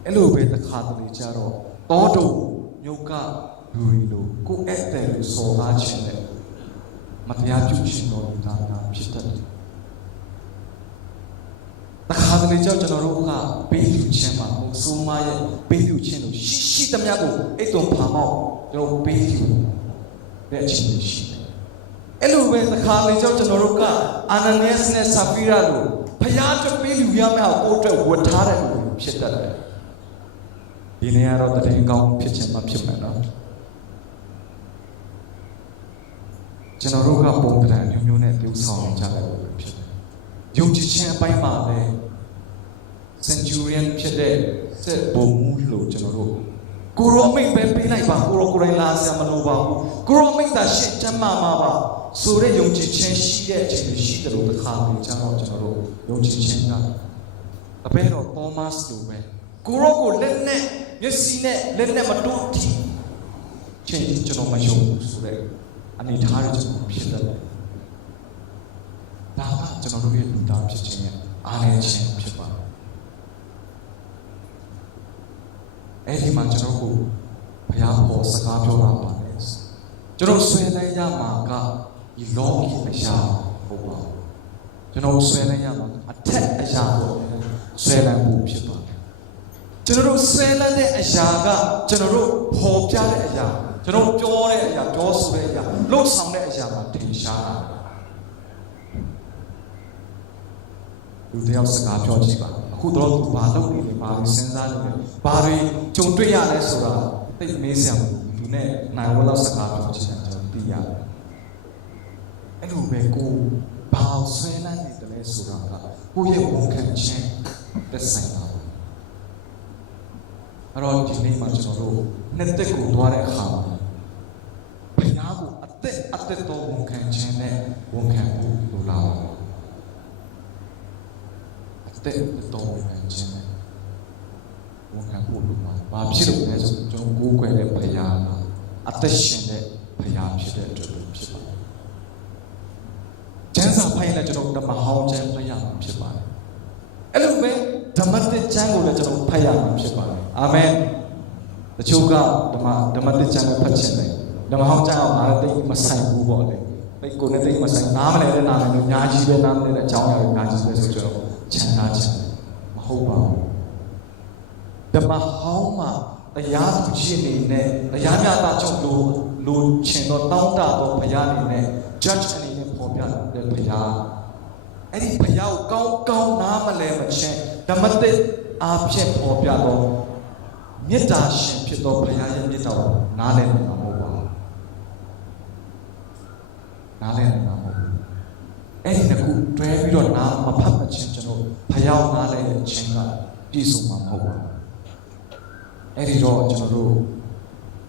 အဲ့လိုပဲတခါတလေကြတော့တောတုံမြုပ်ကလူတွေလိုကိုဧည့်သည်ကိုစော်ကားခြင်းနဲ့မတရားပြုခြင်းတော်လူသားဖြစ်တတ်တယ်တခါတလေကြောင့်ကျွန်တော်တို့ကပေးလူချင်းမှာဆိုးမရဲ့ပေးလူချင်းလို့ရှိသမျှကိုအဲ့တုံဖာမောက်ကျွန်တော်ပေးလူတဲ့အချင်းရှိတယ်အဲ့လိုပဲတခါလေကြောင့်ကျွန်တော်တို့ကအာနနီယစ်နဲ့ဆာဖိရာလို့ဖျားအတွက်ပေးလူရမယ့်ကိုအတွက်ဝတ်ထားတဲ့လူဖြစ်တတ်တယ်ဒီနေ့ကတော့တည်ငောင်းဖြစ်ခြင်းမဖြစ်မယ်နော်ကျွန်တော်တို့ကပုံသဏ္ဍာန်မျိုးနဲ့ပြုဆောင်နေကြတယ်လို့ဖြစ်တယ်ယုံကြည်ခြင်းအပိုင်းမှာလည်း centurion ဖြစ်တဲ့စစ်ဘုံမူလို့ကျွန်တော်တို့ကိုရောမိတ်ပဲပေးလိုက်ပါကိုရောကိုယ်တိုင်လာစရာမလိုပါဘူးကိုရောမိတ်သာရှင်းချမ်းမှာပါဆိုတဲ့ယုံကြည်ခြင်းရှိတဲ့အချိန်တွေရှိတယ်လို့တစ်ခါလေကျွန်တော်တို့ယုံကြည်ခြင်းကအဘယ်တော့ Thomas လိုပဲကိုရောကိုလက်နဲ့မျက်စိနဲ့လက်နဲ့မတိုးထိချင်းကျွန်တော်မယုံဘူးဆိုတဲ့အနေထားတွေကျွန်တော်ဖြစ်တယ်ဒါကကျွန်တော်တို့ရဲ့လူသားဖြစ်ခြင်းရဲ့အားနည်းခြင်းဖြစ်ပါတယ်အဲ့ဒီမှာကျွန်တော်ကိုဘုရားဟောစကားပြောတာပါလေကျွန်တော်ဆွေးနွေးရမှာကဒီလောကီအရာဟုတ်ပါကျွန်တော်ဆွေးနွေးရမှာအထက်အရာပေါ့ဆွေးနွေးမှုဖြစ်ပါတယ်ကျွန်တော်တို့ဆွေးနွေးတဲ့အရာကကျွန်တော်တို့ဟောပြတဲ့အရာကျွန်တော်ပြောတဲ့အရာပြောဆိုတဲ့အရာလှုပ်ဆောင်တဲ့အရာမှာထင်ရှားတာလူတယောက်စကားပြောကြည့်ပါအခုတော့သူဘာလုပ်နေလဲဘာတွေစဉ်းစားနေလဲဘာတွေကြုံတွေ့ရလဲဆိုတာသိမေးစရာလူနဲ့နိုင်ဝက်လောက်စကားပြောချင်တယ်ကျွန်တော်သိရတယ် အဲ့လိုပဲကိုဘာဆွဲလန်းနေတယ်လဲဆိုတာကကိုရဲ့ဝန်ခံခြင်းသက်ဆိုင်တာအဲ့တော့ဒီနေ့မှာကျွန်တော်တို့နှစ်သက်ကိုသွားတဲ့အခါမှာဘုရားကိုအသက်တော်ဝန်ခံခြင်းနဲ့ဝန်ခံဖို့လိုလာပါအသက်တော်ဝန်ခံခြင်းနဲ့ဝန်ခံဖို့လိုလာဘာဖြစ်လို့လဲဆိုကျွန်တော်ကိုးကွယ်တဲ့ဘုရားကအသက်ရှင်တဲ့ဘုရားဖြစ်တဲ့အတွက်ဖြစ်ပါတယ်ကျမ်းစာဖိုင်လည်းကျွန်တော်ဓမ္မဟောင်းကျမ်းဖတ်ရမှာဖြစ်ပါတယ်အဲ့လိုပဲဓမ္မသစ်ကျမ်းကိုလည်းကျွန်တော်ဖတ်ရမှာဖြစ်ပါတယ်အာမင်တချို့ကဓမ္မသစ်ကျမ်းကိုဖတ်ချင်တယ်ဓမ္မဟောင်းကျမ်းအောင်ငါတိတ်မဆိုင်ဘူးပေါ့လေတိတ်ကိုနဲ့တိတ်မဆိုင်နားမလဲတဲ့နားလည်းညာကြီးပဲနားမလဲတဲ့အကြောင်းအရာတွေညာကြီးပဲဆိုကျွန်တော်ခြံထားချင်မဟုတ်ပါဘူးဓမ္မဟောင်းမှာတရားသူကြီးအနေနဲ့တရားများတာကြောင့်လိုချင်တော့တောင်းတတော့ဘုရားအနေနဲ့ judge အနေနဲ့ပေါ်ပြတဲ့ဘုရားအဲ့ဒီဘုရားကိုကောင်းနားမလဲမချင်းဓမ္မသစ်အားဖြင့်ပေါ်ပြတော့မေတ္တာရှင်ဖြစ်သောဘုရားရဲ့မေတ္တာကိုနားလည်နိုင်မှာမဟုတ်ပါဘူးနားလည်နိုင်မှာမဟုတ်ဘူးအဲ့ဒီတစ်ခုတွဲပြီးတော့နားမဖတ်မချင်းကျွန်တော်ဘုရားနားလည်တဲ့ခြင်းကပြည့်စုံမှာမဟုတ်ပါဘူးအဲ့ဒီတော့ကျွန်တော်တို့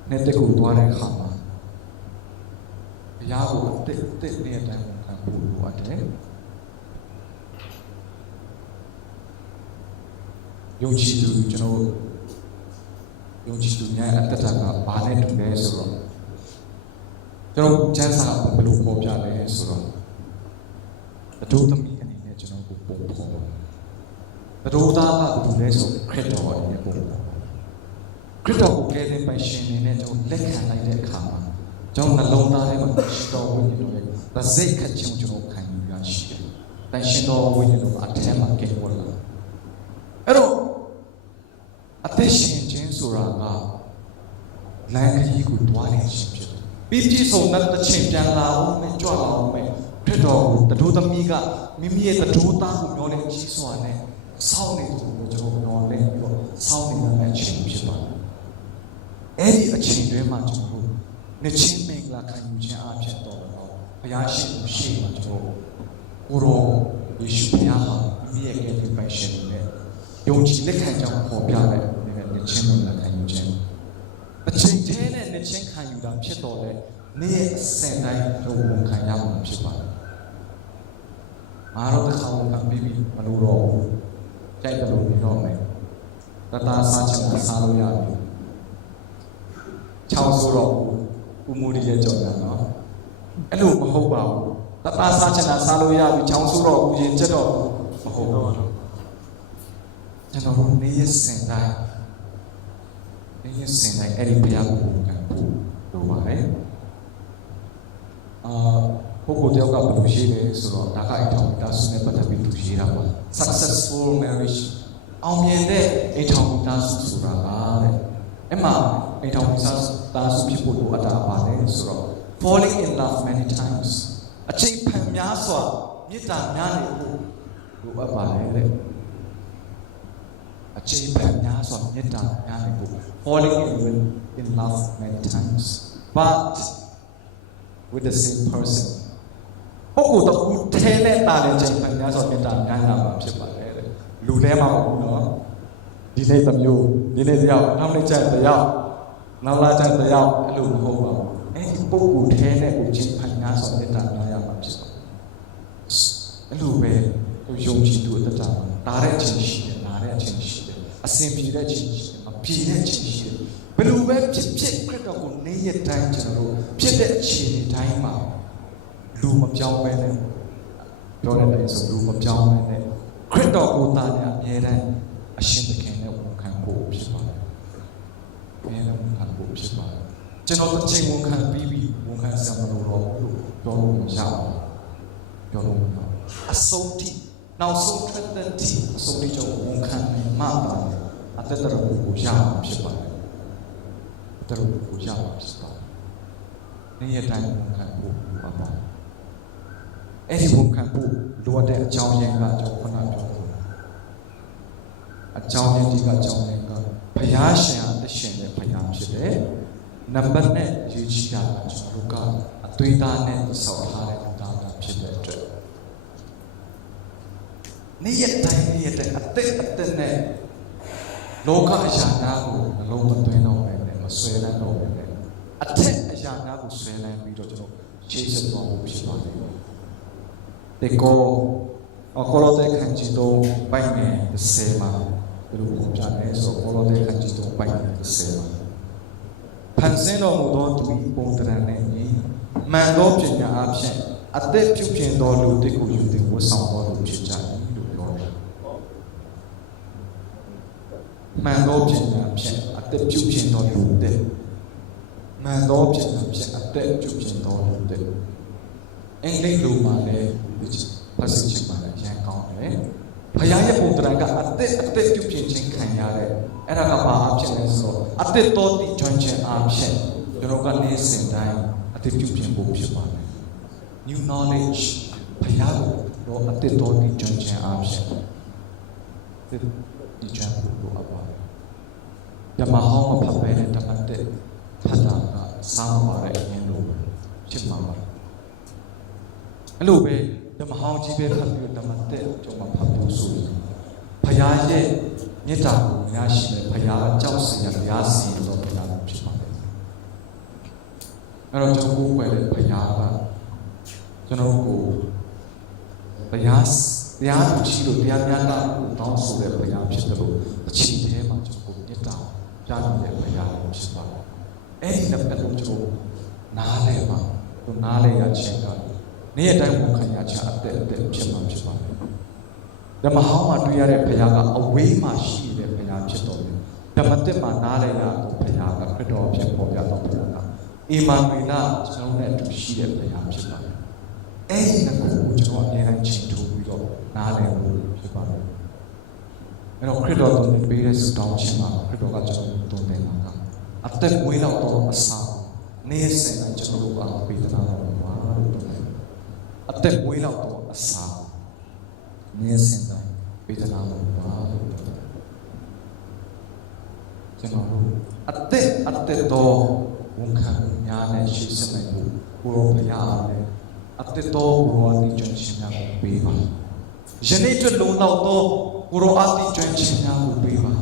နေ့တက်ကိုသွားတဲ့အခါမှာဘုရားကိုတက်နေတဲ့အတိုင်းခံဖို့လိုအပ်တယ်ယုံကြည်သူကျွန်တော်ယုံကြည်သူများအတ္တကဘာနဲ့တူလဲဆိုတော့ကျွန်တော်ကျမ်းစာကိုဘယ်လိုပေါ်ပြလဲဆိုတော့အတူသမီးအနေနဲ့ကျွန်တော်ကိုပုံဖော်အတူသားကဘယ်လိုလဲဆိုခရစ်တော်အနေနဲ့ပုံဖော်ခရစ်တော်ကိုကယ်တင်ပိုင်ရှင်အနေနဲ့ကျွန်တော်လက်ခံလိုက်တဲ့အခါမှာကျွန်တော်နှလုံးသားထဲမှာရှိတော်ဝိညာဉ်တော်ရဲ့ဗစိတ်ခတ်ခြင်းကျွန်တော်ခံယူရရှိတယ်။တိုင်ရှင်တော်ဝိညာဉ်တော်အထက်မှာကဲပေါ်လာအဲ့တော့အသက်ရှင်ခြင်းဆိုတာကလမ်းခရီးကိုတွားနေခြင်းဖြစ်တယ်။ပြီးပြည့်စုံတဲ့ချင်းပြန်လာအောင်နဲ့ကြွလာအောင်နဲ့ခရစ်တော်ကိုတတို့သမီးကမိမိရဲ့တတို့သားကိုမျောလင့်ကြီးစွာနဲ့ဆောင်းနေတယ်လို့ကျွန်တော်မျောလင့်ပြီးတော့ဆောင်းနေတဲ့အချိန်ဖြစ်ပါတယ်။အဲ့ဒီအချိန်တွင်းမှာကျွန်တော်တို့နှစ်ချင်းမင်္ဂလာခံယူခြင်းအဖြစ်တော်တော့ဘုရားရှိခိုးရှိမှကျွန်တော်ကိုရောယေရှုဘုရားဟာမိမိရဲ့ကယ်တင်ပိုင်ရှင်နဲ့ယုံကြည်လက်ခံကြောင်းပေါ်ပြတဲ့နှစ်ချင်းမင်္ဂလာခံယူခြင်းအချိန်သေးနဲ့နှစ်ချင်းခံယူတာဖြစ်တော်လဲနေ့ရဲ့အစဉ်တိုင်းတို့ဝန်ခံရမှာဖြစ်ပါတယ်။အားတော့တစ်ခါဝန်ခံပြီးပြီမလို့တော့ဘူး။ကြိုက်တယ်လို့ပြောမယ်။တတာစားချင်တာစားလို့ရတယ်။ချောင်းဆိုတော့ဦးမိုးရဲ့ကြော်ညာနော်အဲ့လိုမဟုတ်ပါဘူးတတာစားချင်တာစားလို့ရပြီချောင်းဆိုတော့ဦးရင်ချက်တော့မဟုတ်တော့ဘူးကျွန်တော်တို့နေ့ရက်စဉ်တိုင်းအဲ့ဒီဘုရားကိုဝန်ခံဖို့လိုပါတယ်ပုဂ္ဂိုလ်တယောက်ကဘယ်လိုရှိလဲဆိုတော့ဒါကအိမ်ထောင်မိသားစုနဲ့ပတ်သက်ပြီးသူရေးတာပါ successful marriage အောင်မြင်တဲ့အိမ်ထောင်မိသားစုဆိုတာတဲ့အဲ့မှာအိမ်ထောင်မိသားစုဖြစ်ဖို့လိုအပ်တာပါလေဆိုတော့ falling in love many times အချိန်ဖန်များစွာမေတ္တာများနေဖို့လိုအပ်ပါလေအချိန်ဖန်များစွာမေတ္တာများနေဖို့ falling in love many times but with the same person ပုဂ္ဂိုလ်တစ်ခုထဲနဲ့တာတဲ့ချိန်ဖန်များစွာမေတ္တာများလာမှာဖြစ်ပါလေလူထဲမှာမဟုတ်ဘူးနော်ဒီနေ့တစ်မျိုးဒီနေ့တစ်ယောက်နောက်နေ့ကျတစ်ယောက်နောက်လာကျတစ်ယောက်အဲ့လိုမဟုတ်ပါဘူးအဲ့ဒီပုဂ္ဂိုလ်ထဲနဲ့ကိုချင်းဖိုင်များဆိုတဲ့တာများရမှာဖြစ်ပါတယ်အဲ့လိုပဲယုံကြည်သူအတ္တတာတဲ့ချင်းရှိတယ်နားတဲ့ချင်းရှိတယ်အစဉ်ပြေတဲ့ချင်းရှိတယ်မပြေတဲ့ချင်းရှိတယ်ဘယ်လိုပဲဖြစ်ခရစ်တော်ကိုနေ့ရက်တိုင်းကျွန်တော်တို့ဖြစ်တဲ့အခြေအနေတိုင်းမှာလူမပြောင်းပဲနဲ့ပြောတဲ့တိုင်းဆိုလူမပြောင်းပဲနဲ့ခရစ်တော်ကိုတာနဲ့အမြဲတမ်းအရှင်သခင်နဲ့ဝန်ခံဖို့ဖြစ်ပါတယ်။ဘယ်လိုဝန်ခံဖို့ဖြစ်ပါလဲ။ကျွန်တော်တစ်ချိန်ဝန်ခံပြီးဝန်ခံစရာမလိုတော့ဘူးပြောလို့မရဘူး။ပြောလို့မရဘူး။အဆုံးထိနောက်ဆုံးထွက်တဲ့အထိအဆုံးထိကျွန်တော်ဝန်ခံနိုင်မှပါအတ္တတော်ကိုရမှာဖြစ်ပါတယ်။အတ္တတော်ကိုရမှာဖြစ်ပါတယ်။နေ့ရက်တိုင်းဝန်ခံဖို့ပါပါ။အဲ့ဒီဝန်ခံဖို့လိုအပ်တဲ့အကြောင်းရင်းကကျွန်တော်ခဏပြောအကြောင်းရင်းဒီကအကြောင်းရင်းကဘုရားရှင်အသက်ရှင်တဲ့ဘုရားဖြစ်တယ်။နံပါတ်နဲ့ယူချီတာကျွန်တော်တို့ကအသွေးသားနဲ့ဆောက်ထားတဲ့လူသား ဖြစ်တဲ့အတွက်နေ့ရက်တိုင်းအသက်နဲ့လောကအရာများကိုနှလုံးမသွင်းတော့ဘဲနဲ့မဆွဲလန်းတော့ဘဲနဲ့အထက်အရာများကိုဆွဲလန်းပြီးတော့ကျွန်တော်ရှေ့ဆက်သွားဖို့ဖြစ်ပါတယ်။ဒီကောခေါလောသဲခန်းကြီးတော့ပိုင်နေ30မှာဘယ်လိုပုံပြလဲဆိုတော့ခေါလောသဲခန်းကြီးတော့ပိုင်နေ30မှာဖန်ဆင်းတော်မူသောသူ၏ပုံသဏ္ဍာန်နဲ့ညီမှန်သောပညာအဖြစ်အသက်ပြုပြင်တော်လူတစ်ကိုယူသည်ဝတ်ဆောင်တော်လူဖြစ်ကြ၏လို့ပြောတယ်။မှန်သောပညာအဖြစ်အသက်ပြုပြင်တော်လူတစ်မှန်သောပညာအဖြစ်အသက်ပြုပြင်တော်လူတစ်အင်္ဂလိပ်လိုမှာလည်းဖတ်စစ်ချင်ပါလေရန်ကောင်းတယ်။ဘုရားရဲ့ပုံသဏ္ဍာန်ကအသက်ပြုပြင်ခြင်းခံရတဲ့အဲ့ဒါကဘာအဖြစ်လဲဆိုတော့အသက်တော်တည်ကျွမ်းခြင်းအဖြစ်ကျွန်တော်ကနေစဉ်တိုင်းအသက်ပြုပြင်ဖို့ဖြစ်ပါတယ် new knowledge ဘုရားကိုတော့အသက်တော်တည်ကျွမ်းခြင်းအဖြစ်ဒီကျွမ်းဖို့လိုအပ်ပါတယ်ဓမ္မဟောင်းမဖတ်ဘဲနဲ့ဓမ္မတက်ဖတ်တာကစားမပါတဲ့အရင်လိုဖြစ်မှာပါအဲ့လိုပဲဓမ္မဟောင်းကြီးပဲဖတ်ပြီးဓမ္မတက်ကျွန်တော်ဖတ်ဖို့ဆိုရင်ဘုရားရဲ့မေတ္တာကိုရရှိတဲ့ဘုရားကြောက်စရာဘုရားစီတော်ဘုရားဖြစ်ပါတယ်အဲ့တော့ကျွန်တော်ကိုယ်ပဲဘုရားကကျွန်တော်ကိုဘုရားသူကြီးလို့တရားများတာကိုတောင်းဆိုတဲ့ဘုရားဖြစ်တယ်လို့အချိန်တည်းမှာကျွန်တော်မေတ္တာကြားနေတဲ့ဘုရားဖြစ်ပါတယ်အဲ့ဒီနှစ်ပတ်လုံးကျွန်တော်နားလဲပါသူနားလဲရခြင်းကနေ့ရက်တိုင်းဝန်ခံရချအသက်ဖြစ်မှာဖြစ်ပါတယ်ဓမ္မဟောင်းမှာတွေ့ရတဲ့ဘုရားကအဝေးမှာရှိတဲ့ဘုရားဖြစ်တော်တယ်ဓမ္မသစ်မှာနားလည်ရတဲ့ဘုရားကခရစ်တော်ဖြစ်ပေါ်ပြတော်ဘုရားကအီမာနွေလကျွန်တော်နဲ့အတူရှိတဲ့ဘုရားဖြစ်ပါတယ်အဲ့ဒီနှစ်ခုကိုကျွန်တော်အများကြီးချိန်ထိုးပြီးတော့နားလည်ဖို့ဖြစ်ပါတယ်အဲ့တော့ခရစ်တော်တုံးပေးတဲ့ဆုတောင်းခြင်းမှာခရစ်တော်ကကျွန်တော်တုံးတယ်မှာကအသက်ဝေးတော့အစာနေ့စဉ်တိုင်းကျွန်တော်တို့ကပေးသနာတော်မှာလို့အသက်ဝေးတော့အစာနေ့စဉ်တိုင်းပေးသနာတော်မှာလို့ကျွန်တော်တို့အသက်တော်ဝန်ခံများနဲ့ရှိစနိုင်ဖို့ကိုရောဘုရားလည်းအသက်တော်ကိုရောအတိကျွမ်းခြင်းများကိုပေးပါယနေ့အတွက်လုံလောက်သောကိုရောအတိကျွမ်းခြင်းများကိုပေးပါ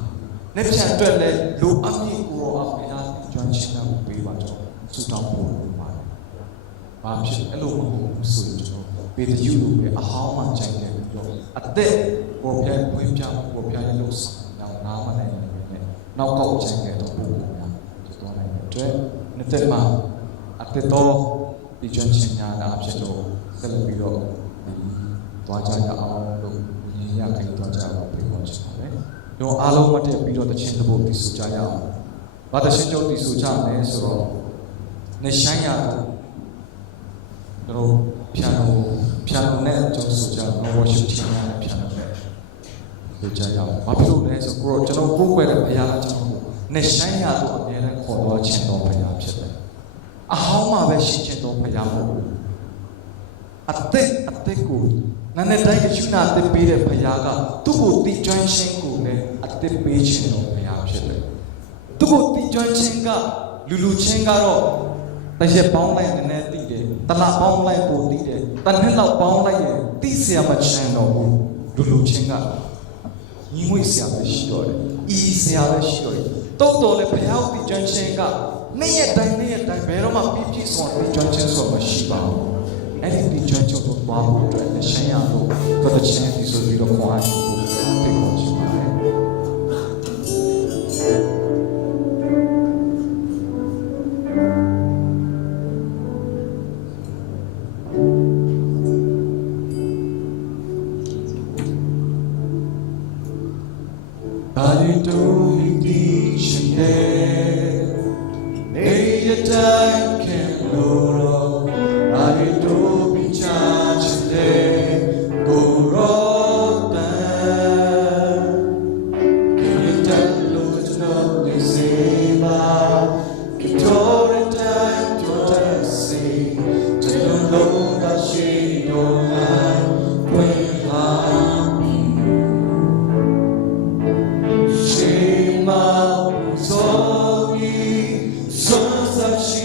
နေ့ပြန်အတွက်လည်းလူအမြင့်ကိုရောအများကျွမ်းခြင်းများကိုပေးပါကျွန်တော်ဆုတောင်းဖို့လုပ်ပါတယ်ဘာဖြစ်အဲ့လိုမဟုတ်ဘူးဆိုရင်ကျွန်တော်ပေတရုလိုပဲအဟောင်းမှကြိုက်တယ်ပြီးတော့အသက်ကိုပြတ်ဝင်ပြကိုပြတ်ရဲ့လို့ဆောင်တော့နားမနိုင်ဘူးနဲ့နောက်ကောက်ကြိုက်တဲ့တော့ပုံပုံများဖြစ်သွားနိုင်တဲ့အတွက်နှစ်သက်မှာအသက်တော်ဒီကျွမ်းခြင်းများတာဖြစ်တော့ဆက်လက်ပြီးတော့သွားကြရအောင်လို့ညီရခိုင်သွားကြအောင်ပြောချင်ပါတယ်။တို့အားလုံးမတည့်ပြီးတော့တခြင်းတစ်ပုဒ်တည်ဆူကြရအောင်။ဘာတခြင်းကြောင့်တည်ဆူကြလဲဆိုတော့နေဆိုင်ရတို့ဖြာနိုနဲ့ကျုံဆူကြတော့ worship team နဲ့ဖြာနိုနဲ့ဆိုကြရအောင်။ဘာဖြစ်လို့လဲဆိုတော့ကျွန်တော်ကိုယ်ွယ်တဲ့ဘုရားကကျွန်တော်နေဆိုင်ရတော့အများနဲ့ခေါ်တော့ခြင်းတော်ဘုရားဖြစ်တယ်။အဟောင်းမှာပဲရှိခြင်းတော်ဘုရားမဟုတ်ဘူး။အသက်ကိုနာနဲ့တိုင်းကယူနာအသက်ပေးတဲ့ဘုရားကသူ့ကိုတည်ကျွမ်းခြင်းကိုလည်းအသက်ပေးခြင်းတော်ဘုရားဖြစ်တယ်။သူ့ကိုတည်ကျွမ်းခြင်းကလူချင်းကတော့တရက်ပေါင်းလိုက်နည်းတည်တယ်။တလပေါင်းလိုက်ပိုတည်တယ်။တနှစ်လောက်ပေါင်းလိုက်ရင်တည်เสียမချမ်းတော့ဘူးလူချင်းကညီမွေเสียပဲရှိတော့တယ်။ဤเสียပဲရှိတော့တယ်။တိုးတော်လည်းဘုရားတည်ကျွမ်းခြင်းကနေ့ရက်တိုင်းဘယ်တော့မှပြည့်စုံတည်ကျွမ်းခြင်းဆိုမရှိပါဘူး။အဲ့ဒီကျွမ်းကျုံတော့ဘာလို့အတွက်လဲရှင်းရလို့တော့တစ်ချင်းဒီဆိုပြီးတော့ခေါ်ရဖို့ပြေခေါ်ချင်ပါတယ်ဘာလို့တို့ဒီချင်းနေရတိုင်းခင်လို့Shema, so me, so such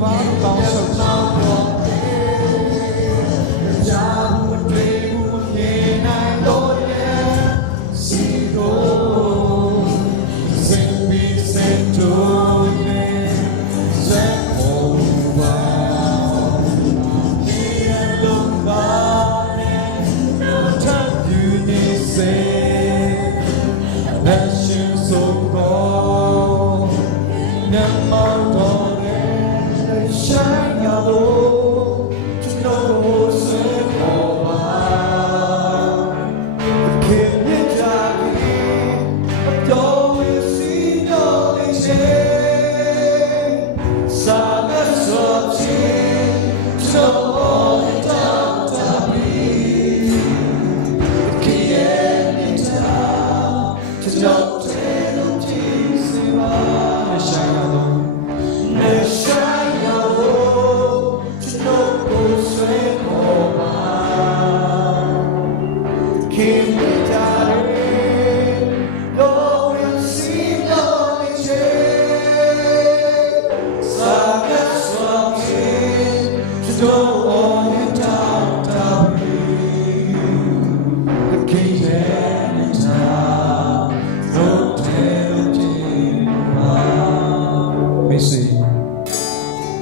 ပါကောင်းဆုံး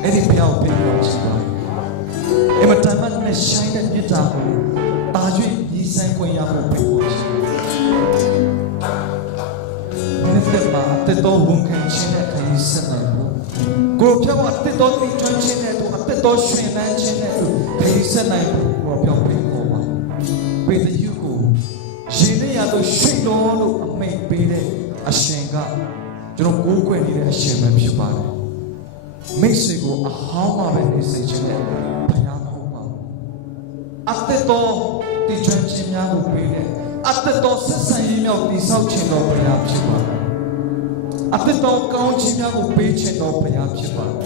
အဲ့ဒီဘုရားကိုဖိတ်ခေါ်ချင်ပါတယ်။အမတန်မှနဲ့ဆိုင်တဲ့မြတ်တာကိုတာ၍ညီဆိုင်ခွင့်ရဖို့ဖိတ်ခေါ်ချင်ပါတယ်။ဒီမှာတက်တော်ဝန်ခံခြင်းနဲ့ခရီးဆက်နိုင်ဖို့ကိုပြောင်းအတက်တော်သိချွမ်းခြင်းနဲ့သူအတက်တော်ရှင်လန်းခြင်းနဲ့သူခရီးဆက်နိုင်ဖို့ကိုပြောင်းဖိတ်ခေါ်ပါ။ပေတရုကိုရှင်နဲ့ရလို့ရှိတော်လို့အမိန့်ပေးတဲ့အရှင်ကကျွန်တော်ကိုးကွယ်နေတဲ့အရှင်ပဲဖြစ်ပါတယ်။မိတ်ဆွေကိုအဟောင်းမှပဲနေစေခြင်းနဲ့ဘုရားမဟုတ်ပါဘူးအသက်တော်တည်ချွမ်းခြင်းများကိုပေးတယ်အသက်တော်ဆက်ဆံရေးများကိုတည်ဆောက်ခြင်းတော်ဘုရားဖြစ်ပါတယ်အသက်တော်ကောင်းခြင်းများကိုပေးခြင်းတော်ဘုရားဖြစ်ပါတယ်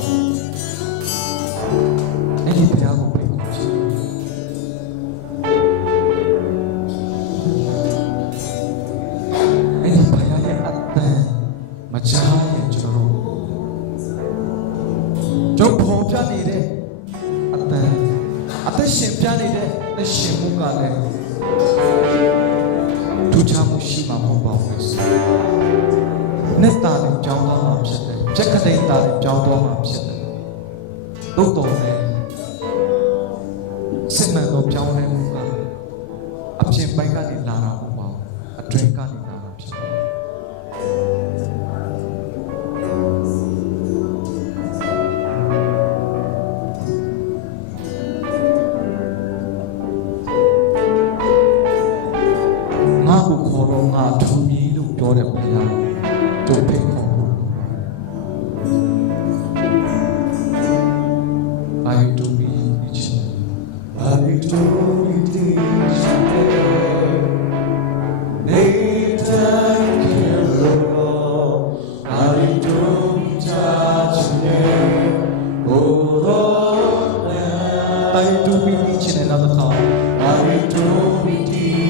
အဲ့ဒီဘုရားကိုပေးခေါ်ခြင်းအဲ့ဒီဘုရားရဲ့အတန်မကြားရင်ကျွန်တော်တို့ပေါ်ပြနေတဲ့အတန်အသက်ရှင်ပြနေတဲ့လက်ရှင်မှုကလည်းထူးခြားမှုရှိမှာမဟုတ်ပါဘူး။နဲ့တာလည်းကြောင်းသွားမှာဖြစ်တယ်။ကြက်ကတဲ့တာလည်းကြောင်းသွားမှာဖြစ်တယ်။သို့တော်လည်းစိတ်မှန်သောကြောင်းလဲမှုကအပြင်ပိုင်းကနေလာတာမဟုတ်ပါဘူး။အတွင်းကနေလာတာဖြစ်တယ်။ငါ့ကိုခေါ်တော့ငါထူမီလို့ပြောတယ်ဘုရားတို့ဖိတ်ခေါ်ဖို့ I do me each I do me each later can roll I do me touch me oh I do me each and another time I do me each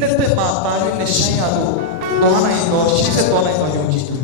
နှစ်သက်မှာပါရင်းနဲ့ရှမ်းရလို့သွားနိုင်တော့ရှေ့ဆက်သွားနိုင်တော့ယုံကြည်သူ